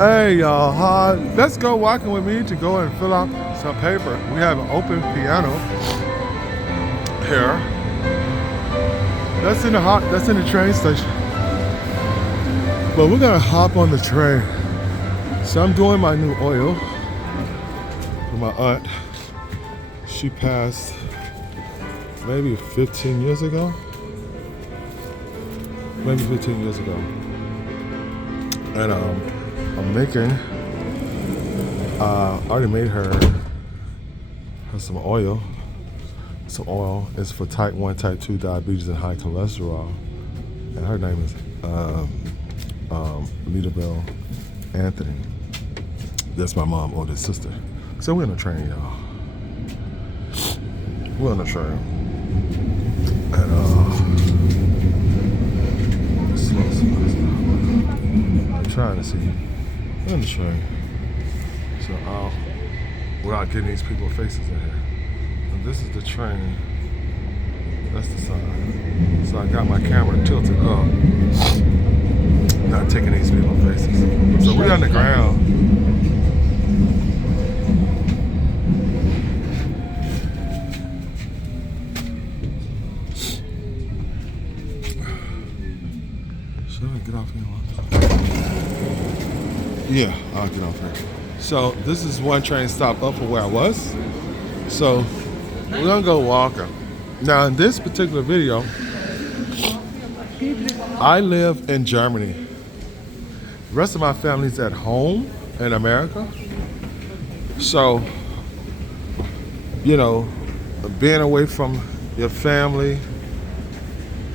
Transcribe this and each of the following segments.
Hey y'all, let's go walking with me to go and fill out some paper. We have an open piano here. That's in the train station. But we're gonna hop on the train. So I'm doing my new oil for my aunt. She passed maybe 15 years ago. Maybe 15 years ago. And I'm making, I already made her some oil. Some oil is for type 1, type 2 diabetes and high cholesterol. And her name is Lita Bell Anthony. That's my mom's oldest sister. So we're on the train, y'all. We're on the train. And slow. I'm trying to see. We're on the train. So without getting these people's faces in here. And this is the train. That's the side. So I got my camera tilted up. Not taking these people's faces. So we're on the ground. Should I get off here? Yeah, I'll get off here. So this is one train stop up from where I was. So we're gonna go walking. Now in this particular video, I live in Germany. The rest of my family's at home in America. So, you know, being away from your family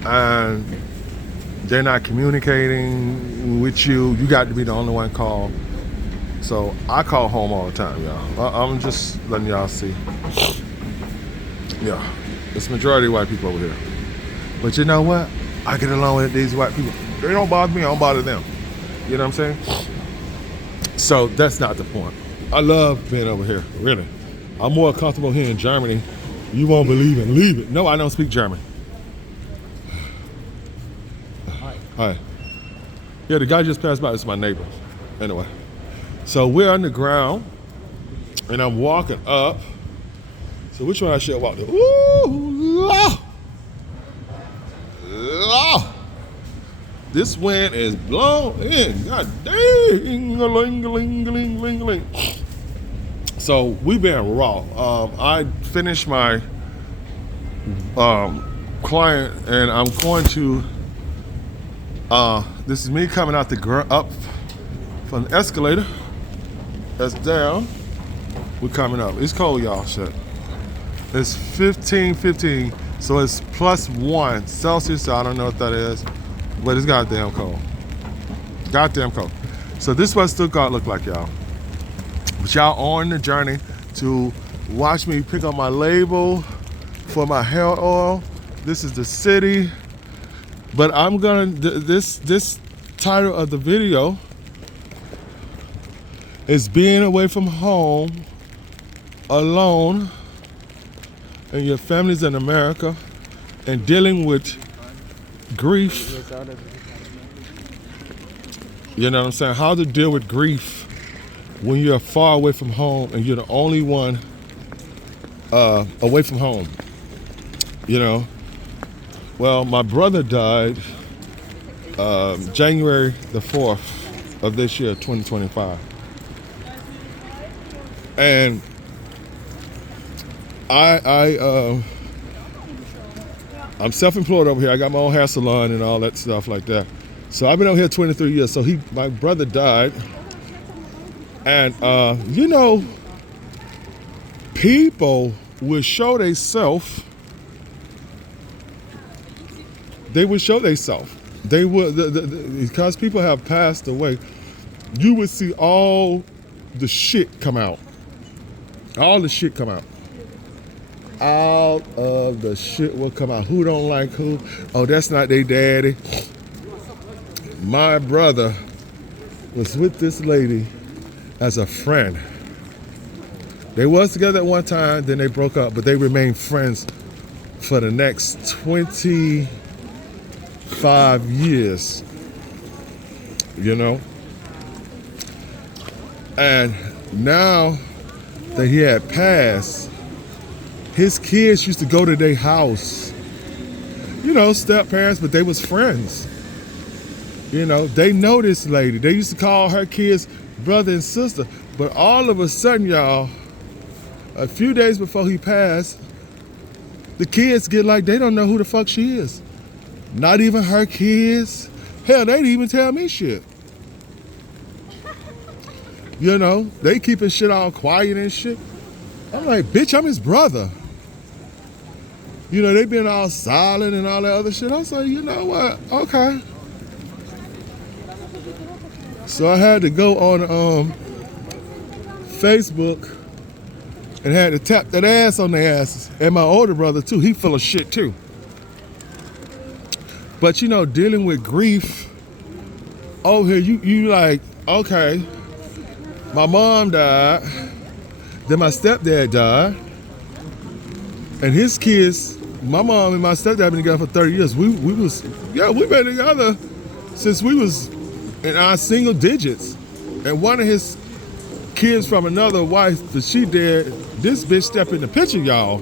and they're not communicating with you, you got to be the only one called. So I call home all the time, y'all. I'm just letting y'all see. Yeah, it's majority white people over here. But you know what? I get along with these white people. They don't bother me, I don't bother them. You know what I'm saying? So that's not the point. I love being over here, really. I'm more comfortable here in Germany. You won't believe it, leave it. No, I don't speak German. Hi. Yeah, the guy just passed by, it's my neighbor. Anyway, so we're on the ground and I'm walking up. So which one I should walk to? Ooh, la! La! This wind is blowing in. God dang. So we've been raw. I finished my client and I'm going to, this is me coming out up from the escalator. That's down. We're coming up. It's cold, y'all, shit. It's 15, so it's +1 Celsius. So I don't know what that is, but it's goddamn cold. Goddamn cold. So this is what Stuttgart look like, y'all. But y'all on the journey to watch me pick up my label for my hair oil. This is the city. But I'm gonna, this title of the video is being away from home, alone, and your family's in America, and dealing with grief. You know what I'm saying? How to deal with grief when you're far away from home and you're the only one away from home. You know? Well, my brother died January the 4th of this year, 2025. And I'm self-employed over here. I got my own hair salon and all that stuff like that. So I've been over here 23 years. So my brother died. And you know, people will show themselves. They would show themselves. They would, because people have passed away, you would see all the shit come out. All the shit come out. All of the shit will come out. Who don't like who? Oh, that's not their daddy. My brother was with this lady as a friend. They was together at one time, then they broke up, but they remained friends for the next 25 years. You know? And now that he had passed, his kids used to go to their house. You know, step parents, but they was friends. You know, they know this lady. They used to call her kids brother and sister. But all of a sudden, y'all, a few days before he passed, the kids get like they don't know who the fuck she is. Not even her kids. Hell, they didn't even tell me shit. You know, they keeping shit all quiet and shit. I'm like, bitch, I'm his brother. You know, they been all silent and all that other shit. I was like, you know what? Okay. So I had to go on Facebook and had to tap that ass on their asses. And my older brother too, he full of shit too. But you know, dealing with grief over here, you like, okay, my mom died, then my stepdad died, and his kids, my mom and my stepdad been together for 30 years. We been together since we was in our single digits. And one of his kids from another wife that she did, this bitch stepped in the picture, y'all.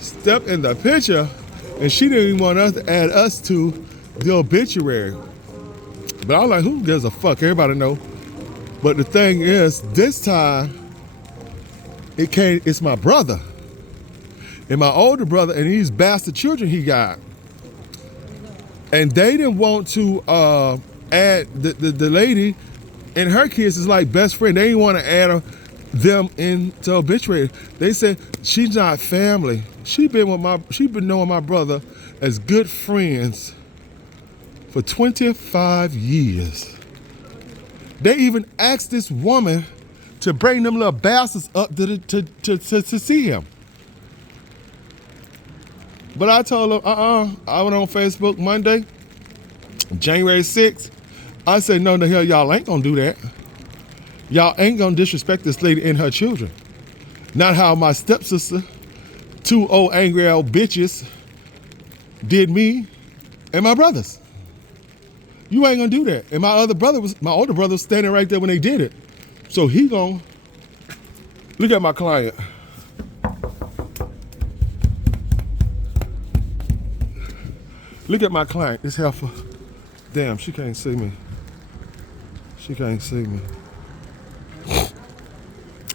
Stepped in the picture, and she didn't even want us to add us to the obituary. But I was like, who gives a fuck? Everybody know. But the thing is, this time, it's my brother. And my older brother and these bastard children he got. And they didn't want to add the lady and her kids is like best friend. They didn't want to add them into obituary. They said she's not family. She been knowing my brother as good friends for 25 years. They even asked this woman to bring them little bastards up to see him. But I told her, I went on Facebook Monday, January 6th. I said, no, the hell, y'all ain't gonna do that. Y'all ain't gonna disrespect this lady and her children. Not how my stepsister, two old angry old bitches, did me and my brothers. You ain't gonna do that. And my older brother was standing right there when they did it. So he gonna, look at my client. Look at my client, this heifer. Damn, she can't see me. She can't see me.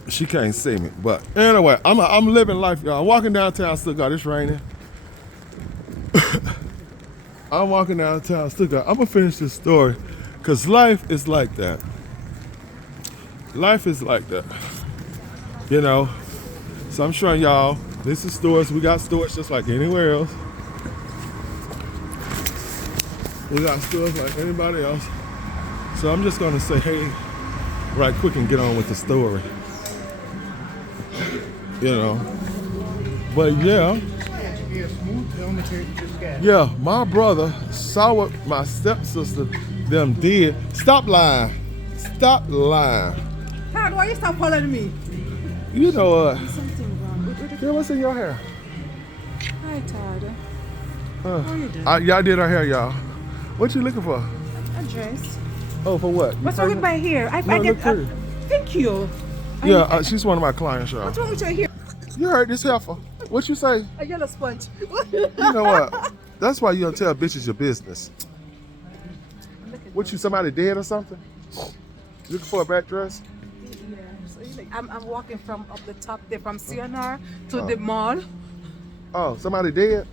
She can't see me. But anyway, I'm living life, y'all. I'm walking downtown Stuttgart. It's raining. I'm walking downtown Stuttgart. I'm gonna finish this story because life is like that. Life is like that. You know? So I'm showing y'all, this is stores. We got stores just like anywhere else. We got stores like anybody else. So I'm just gonna say, hey, right quick and get on with the story. You know. But yeah. Yeah, my brother saw what my stepsister them did. Stop lying. Stop lying. Todd, why you stop following me? You know what? Something wrong. Yeah, what's in your hair? Hi, Todd. How are you doing? Y'all did our hair, y'all. What you looking for? A dress. Oh, for what? What's wrong with my hair? I look get. pretty. Thank you. Yeah, she's one of my clients, y'all. What's wrong with your hair? You heard this heifer. What you say? A yellow sponge. You know what? That's why you don't tell bitches your business. What, you somebody dead or something? Looking for a back dress? Yeah. So I'm walking from up the top there from CNR to the mall. Oh, somebody dead?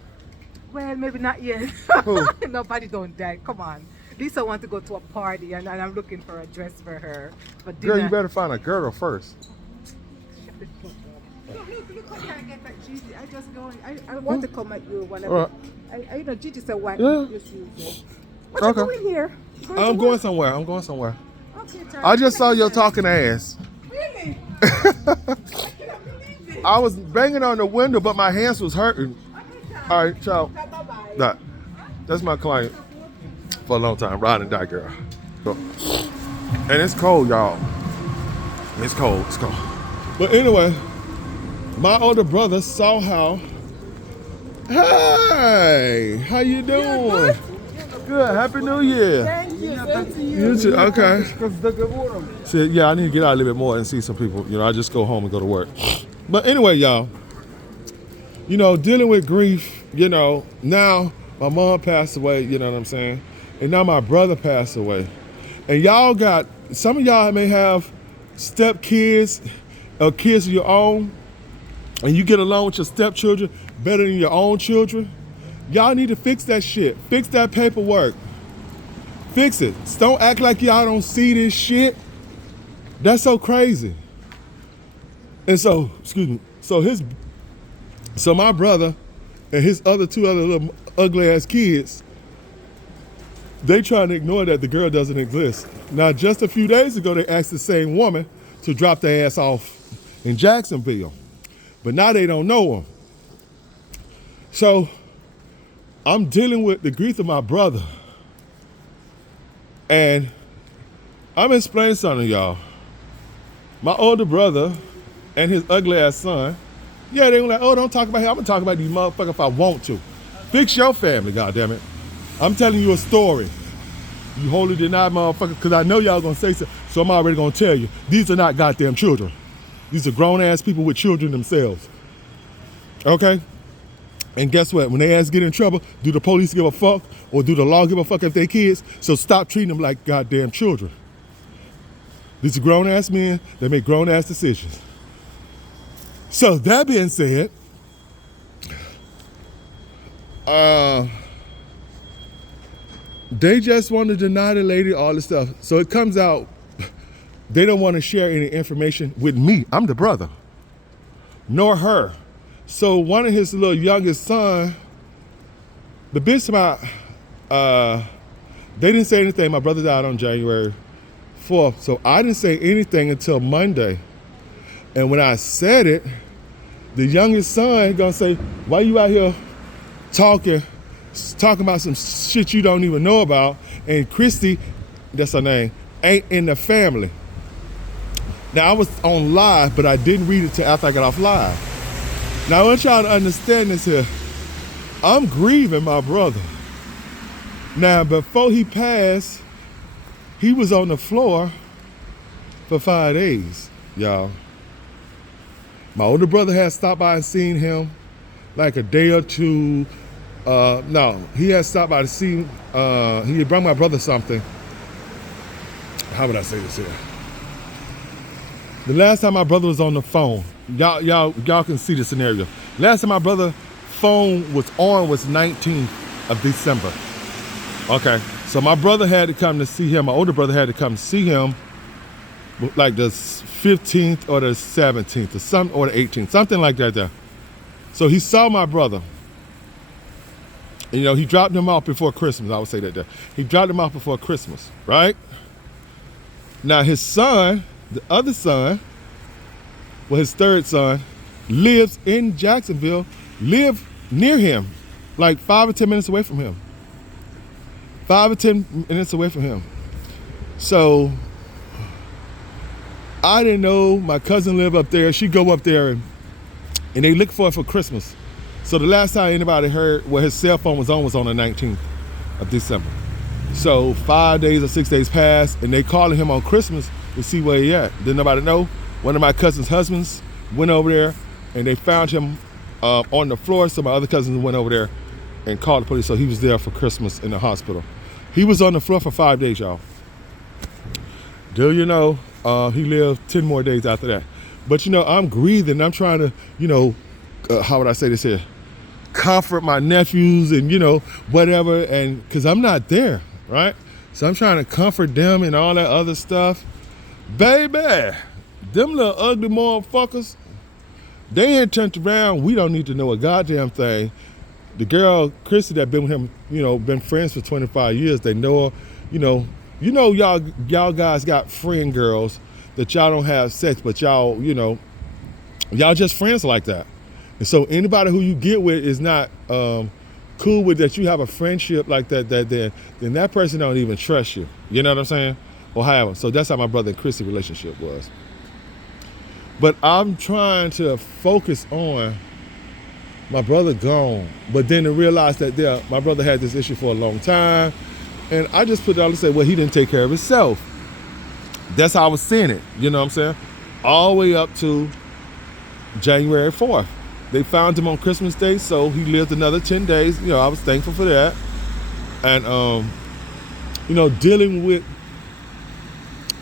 Well, maybe not yet. Who? Nobody don't die. Come on. Lisa wants to go to a party and I'm looking for a dress for her. But Girl, you better find a girdle first. Look how I get that Gigi. I just go. I want to come at you whenever. I know Gigi said why. Yeah. Just use it. What you doing here? I'm going somewhere. I'm going somewhere. Okay, I just saw your talking ass. Really? I cannot believe it. I was banging on the window, but my hands was hurting. Okay, All right, ciao. bye-bye. Nah, that's my client for a long time, ride and die girl. So, and it's cold, y'all. It's cold. It's cold. But anyway, my older brother saw how. Hey, how you doing? Good. Good. Happy New Year. Thank You too. Okay. See, yeah, I need to get out a little bit more and see some people. You know, I just go home and go to work. But anyway, y'all, you know, dealing with grief, you know, now my mom passed away, you know what I'm saying? And now my brother passed away. And y'all got, some of y'all may have stepkids or kids of your own, and you get along with your stepchildren better than your own children. Y'all need to fix that shit. Fix that paperwork. Fix it. Don't act like y'all don't see this shit. That's so crazy. And so, excuse me, so my brother and his two other little ugly ass kids, they trying to ignore that the girl doesn't exist. Now, just a few days ago, they asked the same woman to drop their ass off in Jacksonville. But now they don't know her. So I'm dealing with the grief of my brother. And I'm explaining something to y'all. My older brother and his ugly ass son, yeah, they were like, oh, don't talk about him. I'm gonna talk about these motherfuckers if I want to. Fix your family, goddammit. I'm telling you a story. You wholly deny motherfuckers, because I know y'all gonna say so, so I'm already gonna tell you. These are not goddamn children. These are grown ass people with children themselves. Okay? And guess what? When they ass get in trouble, do the police give a fuck or do the law give a fuck if they kids? So stop treating them like goddamn children. These are grown ass men that make grown ass decisions. So that being said, they just want to deny the lady all this stuff. So it comes out, they don't want to share any information with me. I'm the brother, nor her. So one of his little youngest son, the bitch about, they didn't say anything. My brother died on January 4th. So I didn't say anything until Monday. And when I said it, the youngest son gonna say, why you out here talking about some shit you don't even know about? And Christy, that's her name, ain't in the family. Now I was on live, but I didn't read it till after I got off live. Now I want y'all to understand this here. I'm grieving my brother. Now before he passed, he was on the floor for 5 days, y'all. My older brother had stopped by and seen him like a day or two. No, he had stopped by to see, he had brought my brother something. How would I say this here? The last time my brother was on the phone, y'all can see the scenario. Last time my brother's phone was on was 19th of December. Okay, so my brother had to come to see him. My older brother had to come see him like the 15th or the 17th or the 18th, something like that there. So he saw my brother. And, you know, he dropped him off before Christmas. I would say that there. He dropped him off before Christmas, right? Now his son, the other son, well, his third son, lives in Jacksonville, lived near him, like 5 or 10 minutes away from him. 5 or 10 minutes away from him. So I didn't know my cousin lived up there. She'd go up there and they look for it for Christmas. So the last time anybody heard where his cell phone was on the 19th of December. So 5 days or 6 days passed and they calling him on Christmas to see where he at. Didn't nobody know. One of my cousin's husbands went over there and they found him on the floor. So my other cousins went over there and called the police. So he was there for Christmas in the hospital. He was on the floor for 5 days, y'all. Do you know, he lived 10 more days after that. But you know, I'm grieving. I'm trying to, you know, how would I say this here? Comfort my nephews and, you know, whatever. And cause I'm not there, right? So I'm trying to comfort them and all that other stuff. Baby, them little ugly motherfuckers, they ain't turned around. We don't need to know a goddamn thing. The girl, Chrissy, that been with him, you know, been friends for 25 years. They know her, you know, y'all guys got friend girls that y'all don't have sex, but y'all, you know, y'all just friends like that. And so anybody who you get with is not cool with that you have a friendship like that, then that person don't even trust you. You know what I'm saying? Or however. So that's how my brother and Chrissy relationship was. But I'm trying to focus on my brother gone, but then to realize that my brother had this issue for a long time. And I just put it out and say, well, he didn't take care of himself. That's how I was seeing it. You know what I'm saying? All the way up to January 4th. They found him on Christmas Day, so he lived another 10 days. You know, I was thankful for that. And, you know, dealing with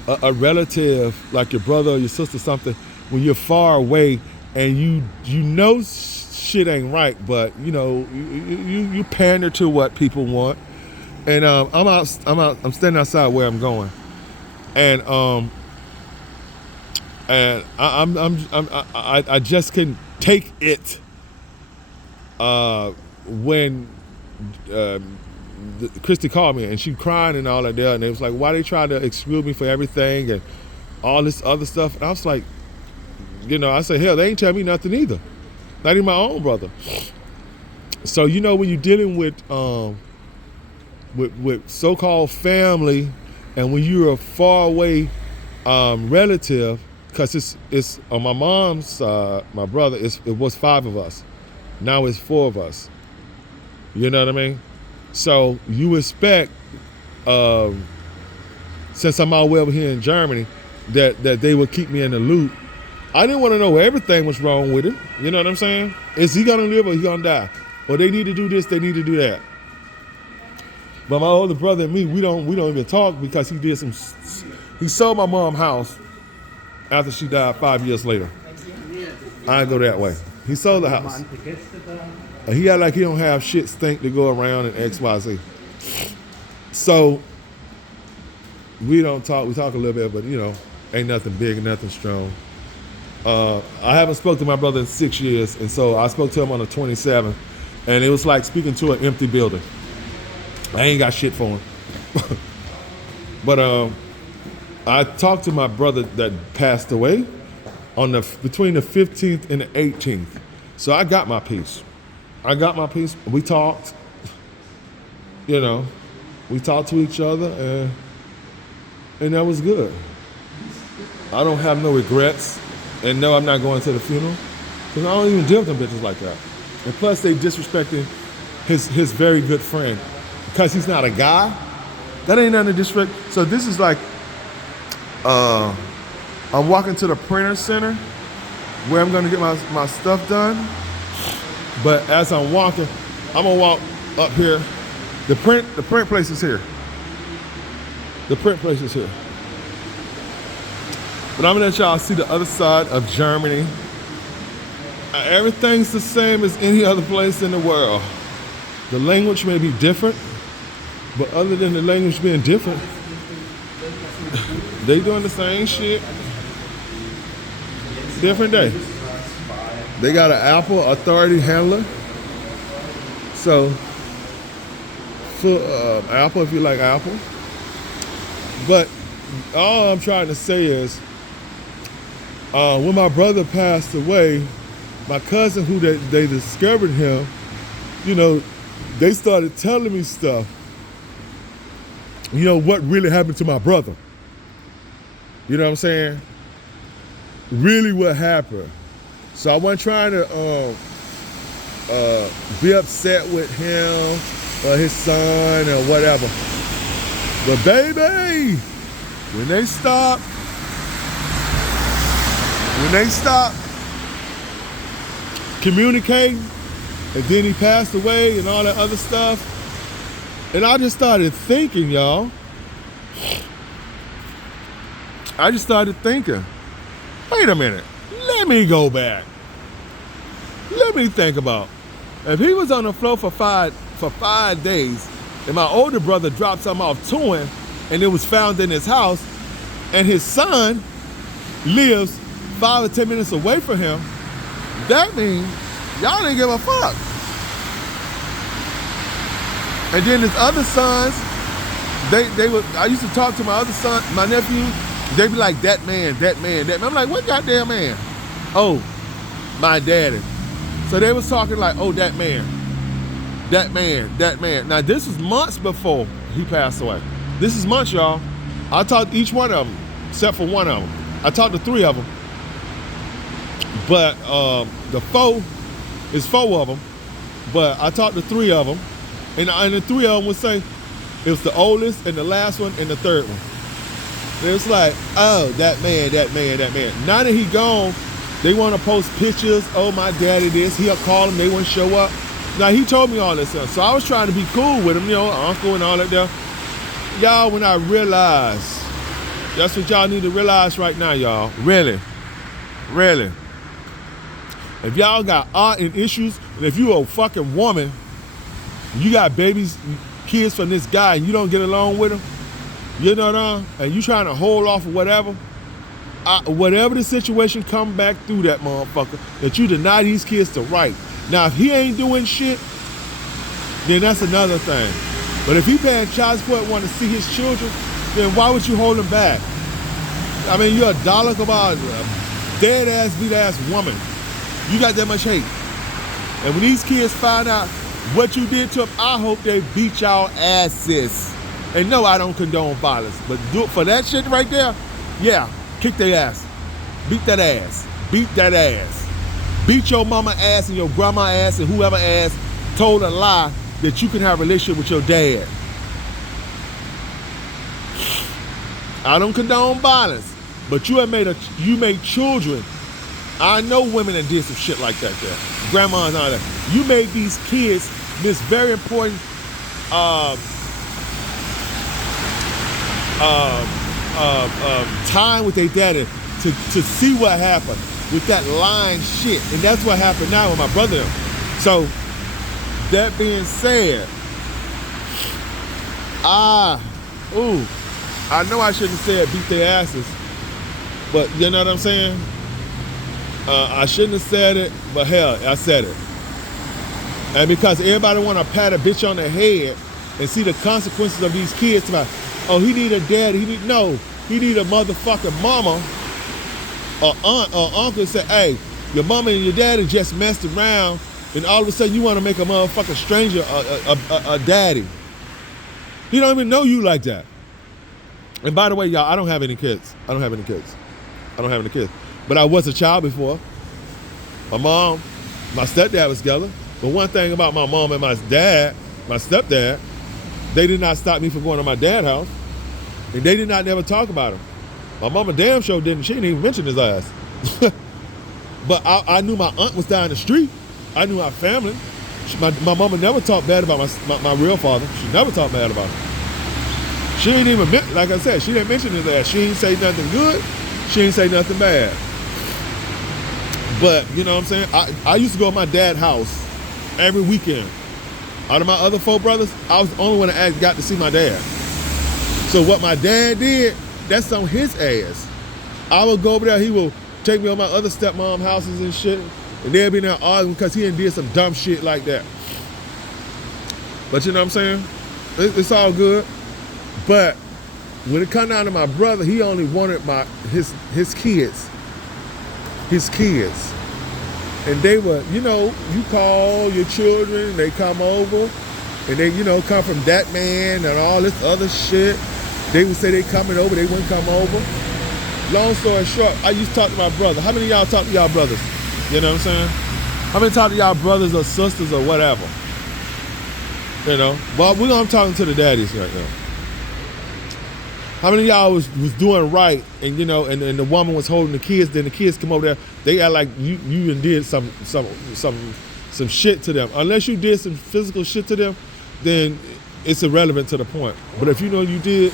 a relative like your brother or your sister or something when you're far away and you know shit ain't right, but, you know, you pander to what people want. And I'm standing outside where I'm going. And I just couldn't take it when Christy called me and she crying and all that there, and it was like, why they trying to exclude me for everything and all this other stuff. And I was like, you know, I said, hell, they ain't tell me nothing either, not even my own brother. So, you know, when you're dealing with so-called family, and when you're a far away relative, because it's on my mom's side, my brother, it was 5 of us. Now it's 4 of us. You know what I mean? So you expect, since I'm all the way over here in Germany, that they would keep me in the loop. I didn't want to know everything was wrong with him. You know what I'm saying? Is he gonna live or he gonna die? Or they need to do this, they need to do that. But my older brother and me, we don't even talk because he sold my mom's house after she died 5 years later. I didn't go that way. He sold the house. And he act like he don't have shit stink to go around and XYZ. So we don't talk. We talk a little bit, but you know, ain't nothing big and nothing strong. I haven't spoke to my brother in 6 years, and so I spoke to him on the 27th, and it was like speaking to an empty building. I ain't got shit for him. But I talked to my brother that passed away between the 15th and the 18th. So I got my piece. We talked. You know, we talked to each other, and that was good. I don't have no regrets, and no, I'm not going to the funeral, because I don't even deal with them bitches like that. And plus, they disrespecting his very good friend. Because he's not a guy, that ain't nothing to disrespect. So this is like, I'm walking to the printer center where I'm gonna get my stuff done. But as I'm walking, I'm gonna walk up here. The print place is here. The print place is here. But I'm gonna let y'all see the other side of Germany. Everything's the same as any other place in the world. The language may be different, but other than the language being different, they doing the same shit. Different day. They got an Apple Authority handler. So, for Apple, if you like Apple. But all I'm trying to say is, when my brother passed away, my cousin who they discovered him, you know, they started telling me stuff. You know, what really happened to my brother. You know what I'm saying? Really what happened. So I wasn't trying to be upset with him or his son or whatever. But baby, when they stop communicating, and then he passed away and all that other stuff, and I just started thinking, y'all. I just started thinking, wait a minute, let me go back. Let me think about, if he was on the floor for five days, and my older brother dropped something off to him, and it was found in his house, and his son lives 5 or 10 minutes away from him, that means y'all didn't give a fuck. And then his other sons, I used to talk to my other son, my nephew, they be like, that man. I'm like, what goddamn man? Oh, my daddy. So they was talking like, oh, that man. Now this was months before he passed away. This is months, y'all. I talked to each one of them, except for one of them. I talked to 3 of them. But the 4 is 4 of them. But I talked to 3 of them. And the 3 of them would say, It was the oldest and the last one and the third one. And it's like, oh, that man. Now that he gone, they want to post pictures. Oh, my daddy this. He'll call them. They wouldn't show up. Now, he told me all this stuff. So I was trying to be cool with him, uncle and all that there. Y'all, when I realized, that's what y'all need to realize right now, y'all. Really. If y'all got aunt and issues, and if you a fucking woman, you got babies, kids from this guy, and you don't get along with him, you know what I mean? And you trying to hold off or whatever, whatever the situation, come back through that motherfucker, that you deny these kids the right. Now, if he ain't doing shit, then that's another thing. But if he paying child support and want to see his children, then why would you hold him back? I mean, you're a dollar about a dead-ass, beat-ass woman. You got that much hate. And when these kids find out what you did to them, I hope they beat y'all asses. And no, I don't condone violence, but do it for that shit right there, yeah, kick their ass. Beat that ass. Beat that ass. Beat your mama ass and your grandma ass and whoever ass told a lie that you can have a relationship with your dad. I don't condone violence, but you made children. I know women that did some shit like that there. Grandma and all that. You made these kids miss very important time with their daddy to see what happened with that lying shit. And that's what happened now with my brother. So, that being said, I know I shouldn't have said beat their asses, but you know what I'm saying? I shouldn't have said it, but hell, I said it. And because everybody want to pat a bitch on the head and see the consequences of these kids, like, oh, he need a daddy, he need a motherfucking mama or aunt or uncle say, hey, your mama and your daddy just messed around, and all of a sudden you want to make a motherfucking stranger a daddy. He don't even know you like that. And by the way, y'all, I don't have any kids. But I was a child before. My mom, my stepdad was together. But one thing about my mom and my stepdad, they did not stop me from going to my dad's house. And they did not never talk about him. My mama damn sure didn't. She didn't even mention his ass. But I knew my aunt was down the street. I knew our family. My mama never talked bad about my real father. She never talked bad about him. She didn't even, like I said, she didn't mention his ass. She didn't say nothing good. She didn't say nothing bad. But, you know what I'm saying? I used to go to my dad's house every weekend. Out of my other 4 brothers, I was the only one that got to see my dad. So what my dad did, that's on his ass. I would go over there, he will take me on my other stepmom houses and shit, and they'll be there arguing because he did some dumb shit like that. But you know what I'm saying? It's all good. But when it come down to my brother, he only wanted his kids. His kids. And they were, you call your children, they come over, and they, come from that man and all this other shit. They would say they coming over, they wouldn't come over. Long story short, I used to talk to my brother. How many of y'all talk to y'all brothers? You know what I'm saying? How many talk to y'all brothers or sisters or whatever? Well, I'm talking to the daddies right now. How many of y'all was doing right and and the woman was holding the kids, then the kids come over there, they act like you even did some shit to them. Unless you did some physical shit to them, then it's irrelevant to the point. But if you know you did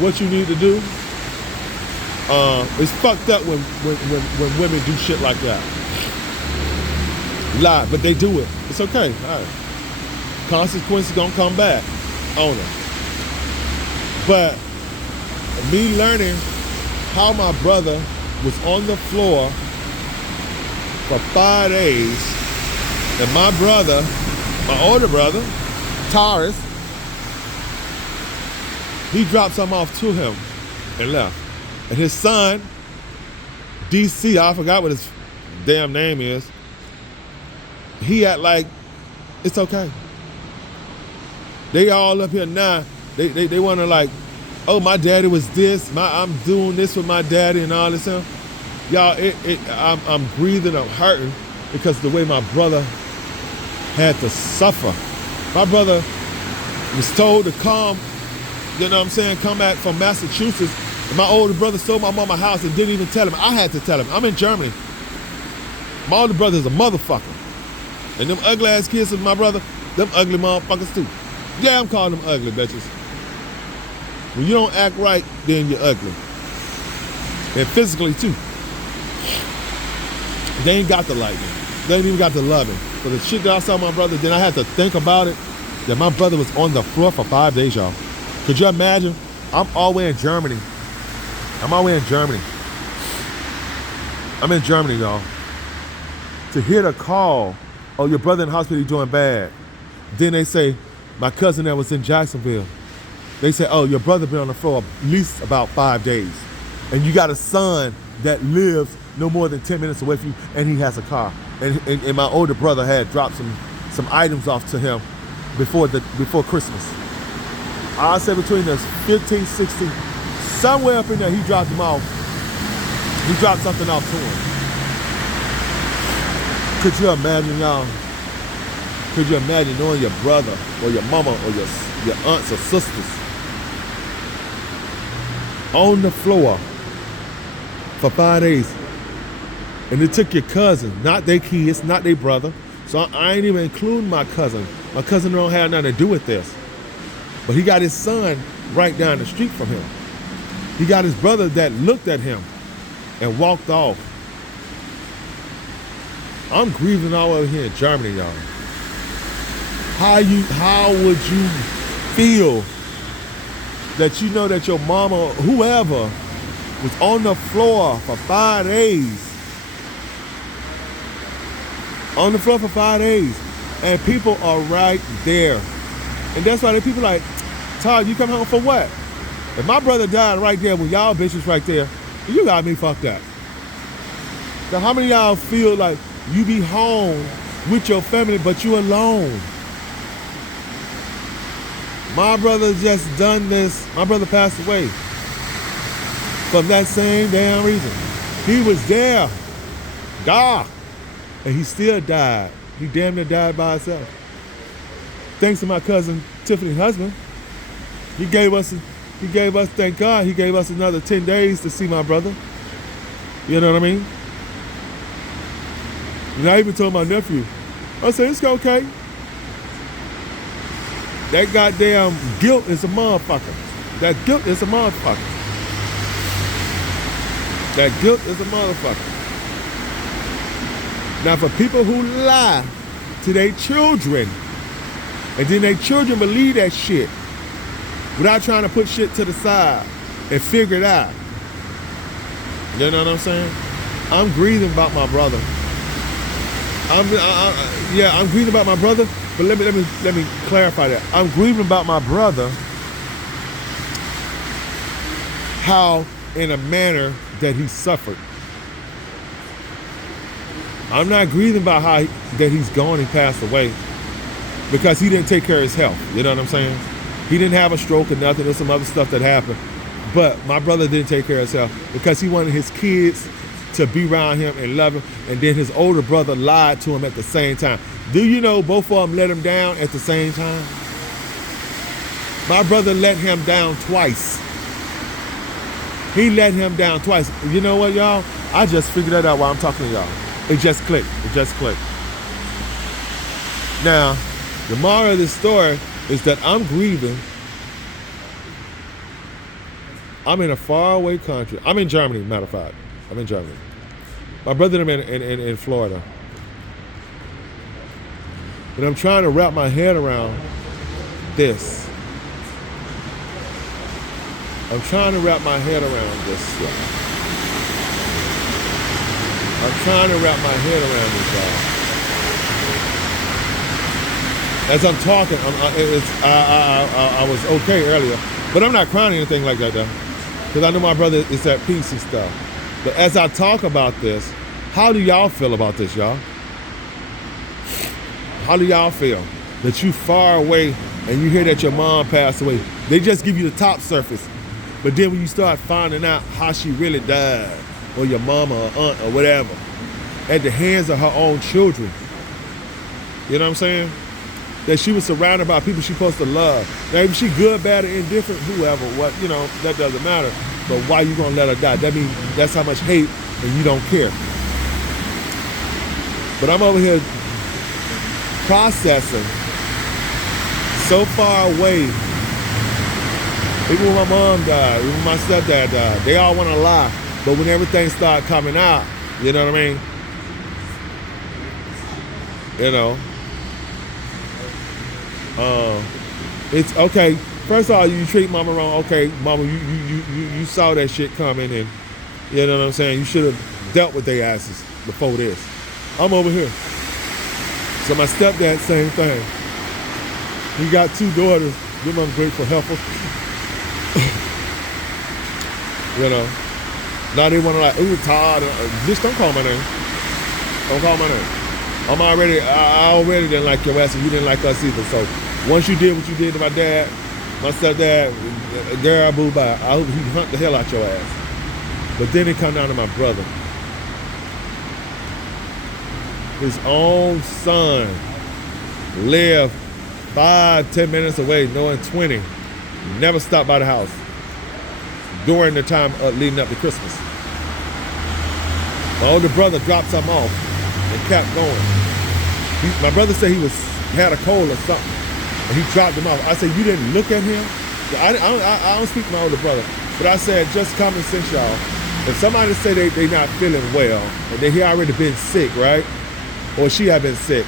what you need to do, it's fucked up when women do shit like that. Lie, but they do it. It's okay. All right. Consequences gonna come back on them. But me learning how my brother was on the floor for 5 days, and my brother, my older brother, Taurus, he dropped something off to him and left. And his son, DC, I forgot what his damn name is, he act like it's okay. They all up here now, they want to like, oh, my daddy was this, I'm doing this with my daddy and all this stuff. Y'all, I'm breathing, I'm hurting because the way my brother had to suffer My brother was told to come, you know what I'm saying, come back from Massachusetts. And my older brother sold my mama house and didn't even tell him. I had to tell him. I'm in Germany. My older brother's a motherfucker. And them ugly ass kids with my brother, them ugly motherfuckers too. Yeah, I'm calling them ugly bitches. When you don't act right, then you're ugly. And physically too. They ain't got to like me. They ain't even got to love me. For the shit that I saw my brother, then I had to think about it, that my brother was on the floor for 5 days, y'all. Could you imagine? I'm all the way in Germany. I'm all the way in Germany. I'm in Germany, y'all. To hear the call, oh, your brother in the hospital, he's doing bad. Then they say, my cousin that was in Jacksonville, they say, oh, your brother been on the floor at least about 5 days. And you got a son that lives no more than 10 minutes away from you, and he has a car. And my older brother had dropped some items off to him before Christmas. I say between us 15, 16, somewhere up in there, he dropped them off. He dropped something off to him. Could you imagine, y'all? Could you imagine knowing your brother or your mama or your aunts or sisters on the floor for 5 days? And it took your cousin, not their kids, not their brother. So I ain't even including my cousin. My cousin don't have nothing to do with this. But he got his son right down the street from him. He got his brother that looked at him and walked off. I'm grieving all over here in Germany, y'all. How would you feel that you know that your mama, whoever, was on the floor for 5 days? On the floor for 5 days. And people are right there. And that's why the people like, Todd, you come home for what? If my brother died right there when y'all bitches right there, you got me fucked up. So how many of y'all feel like you be home with your family, but you alone? My brother just done this. My brother passed away for that same damn reason. He was there, and he still died. He damn near died by himself. Thanks to my cousin Tiffany's husband, he gave us, thank God, he gave us another 10 days to see my brother. You know what I mean? And I even told my nephew, I said, it's okay. That goddamn guilt is a motherfucker. That guilt is a motherfucker. That guilt is a motherfucker. Now for people who lie to their children, and then their children believe that shit without trying to put shit to the side and figure it out. You know what I'm saying? I'm grieving about my brother. I'm grieving about my brother, but let me clarify that. I'm grieving about my brother, how in a manner that he suffered. I'm not grieving about that he's gone and passed away, because he didn't take care of his health. You know what I'm saying? He didn't have a stroke or nothing. There's some other stuff that happened. But my brother didn't take care of himself because he wanted his kids to be around him and love him. And then his older brother lied to him at the same time. Do you know both of them let him down at the same time? My brother let him down twice. He let him down twice. You know what, y'all? I just figured that out while I'm talking to y'all. It just clicked. It just clicked. Now, the moral of this story is that I'm grieving. I'm in a faraway country. I'm in Germany, matter of fact. I'm in Germany. My brother and I'm in Florida. But I'm trying to wrap my head around this. I'm trying to wrap my head around this, y'all. I'm trying to wrap my head around this, y'all. As I'm talking, I was okay earlier, but I'm not crying or anything like that, though, because I know my brother is at peace and stuff. But as I talk about this, how do y'all feel about this, y'all? How do y'all feel that you far away and you hear that your mom passed away? They just give you the top surface, but then when you start finding out how she really died, or your mama or aunt or whatever, at the hands of her own children, you know what I'm saying? that she was surrounded by people she's supposed to love. Now, if she good, bad, or indifferent, whoever, what, that doesn't matter. But why you gonna let her die? That means that's how much hate and you don't care. But I'm over here processing so far away. Even when my mom died, even when my stepdad died, they all want to lie. But when everything started coming out, you know what I mean? It's okay. First of all, you treat mama wrong. Okay, mama, you saw that shit coming, and you know what I'm saying? You should have dealt with their asses before this. I'm over here. So my stepdad, same thing. He got 2 daughters. Them I'm grateful helpers. Now they want to like, ooh, Todd, bitch, don't call my name. Don't call my name. I already didn't like your ass, and you didn't like us either. So once you did what you did to my dad, my stepdad, there I boo by. I hope he hunt the hell out your ass. But then it come down to my brother. His own son lived 5-10 minutes away, knowing 20. Never stopped by the house during the time leading up to Christmas. My older brother dropped something off and kept going. My brother said he had a cold or something, and he dropped him off. I said, you didn't look at him? I don't speak to my older brother, but I said, just common sense, y'all. If somebody say they not feeling well, and he already been sick, right? Or she had been sick,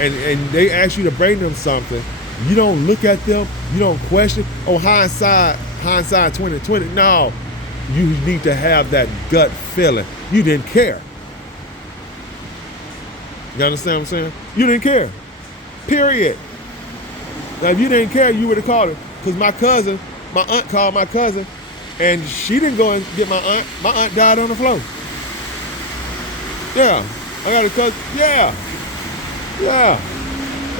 and they ask you to bring them something, you don't look at them, you don't question, hindsight 2020. No, you need to have that gut feeling. You didn't care. You understand what I'm saying? You didn't care. Period. Now, if you didn't care, you would have called her. Because my aunt called my cousin, and she didn't go and get my aunt. My aunt died on the floor. Yeah. I got a cousin. Yeah.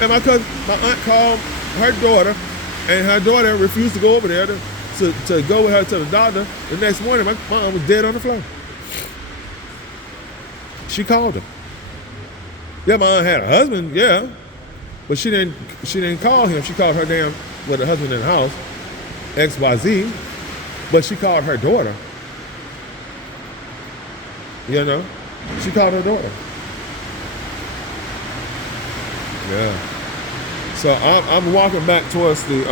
And my aunt called her daughter, and her daughter refused to go over there to go with her to the doctor. The next morning, my aunt was dead on the floor. She called her. Yeah, my aunt had a husband, yeah. But she didn't call him. She called her with her husband in the house, XYZ. But she called her daughter. She called her daughter. Yeah. So I'm walking back towards the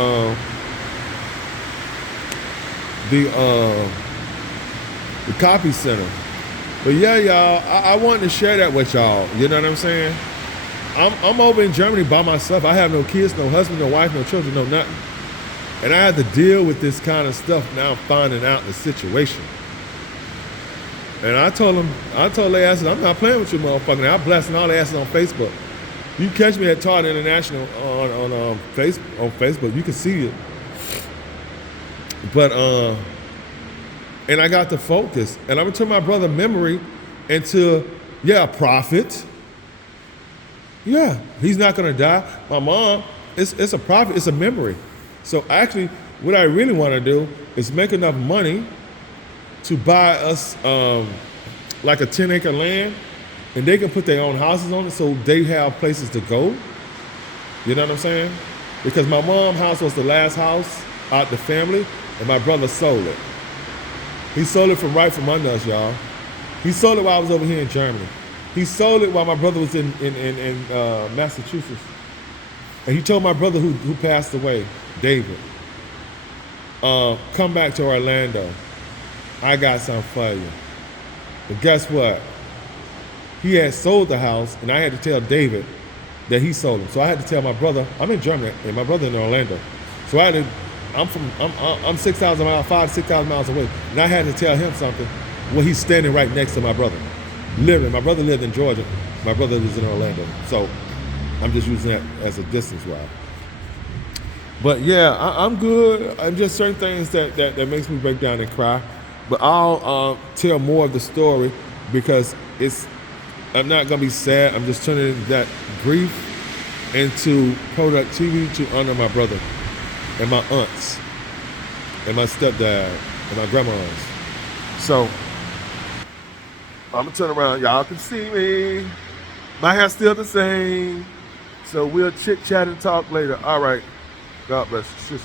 copy center. But yeah, y'all, I wanted to share that with y'all. You know what I'm saying? I'm over in Germany by myself. I have no kids, no husband, no wife, no children, no nothing. And I had to deal with this kind of stuff now. I'm finding out the situation. And I told their asses, I'm not playing with you motherfucker. I'm blasting all their asses on Facebook. You catch me at Todd International on Facebook. You can see it. But and I got to focus, and I'm gonna turn my brother memory into a prophet. Yeah, he's not gonna die. My mom, it's a prophet. It's a memory. So actually, what I really want to do is make enough money to buy us like a 10-acre land, and they can put their own houses on it, so they have places to go. You know what I'm saying? Because my mom's house was the last house out the family, and my brother sold it. He sold it right from under us, y'all. He sold it while I was over here in Germany. He sold it while my brother was in Massachusetts. And he told my brother who passed away, David, come back to Orlando. I got something for you. But guess what? He had sold the house, and I had to tell David that he sold it. So I had to tell my brother, I'm in Germany, and my brother in Orlando. So I'm 6,000 miles, 6,000 miles away, and I had to tell him something when he's standing right next to my brother. Literally, my brother lived in Georgia. My brother lives in Orlando. So I'm just using that as a distance ride. But yeah, I'm good. I'm just certain things that makes me break down and cry. But I'll tell more of the story because I'm not gonna be sad. I'm just turning that grief into productivity to honor my brother and my aunts and my stepdad and my grandmas. So I'm gonna turn around. Y'all can see me. My hair's still the same. So we'll chit chat and talk later. All right. God bless you.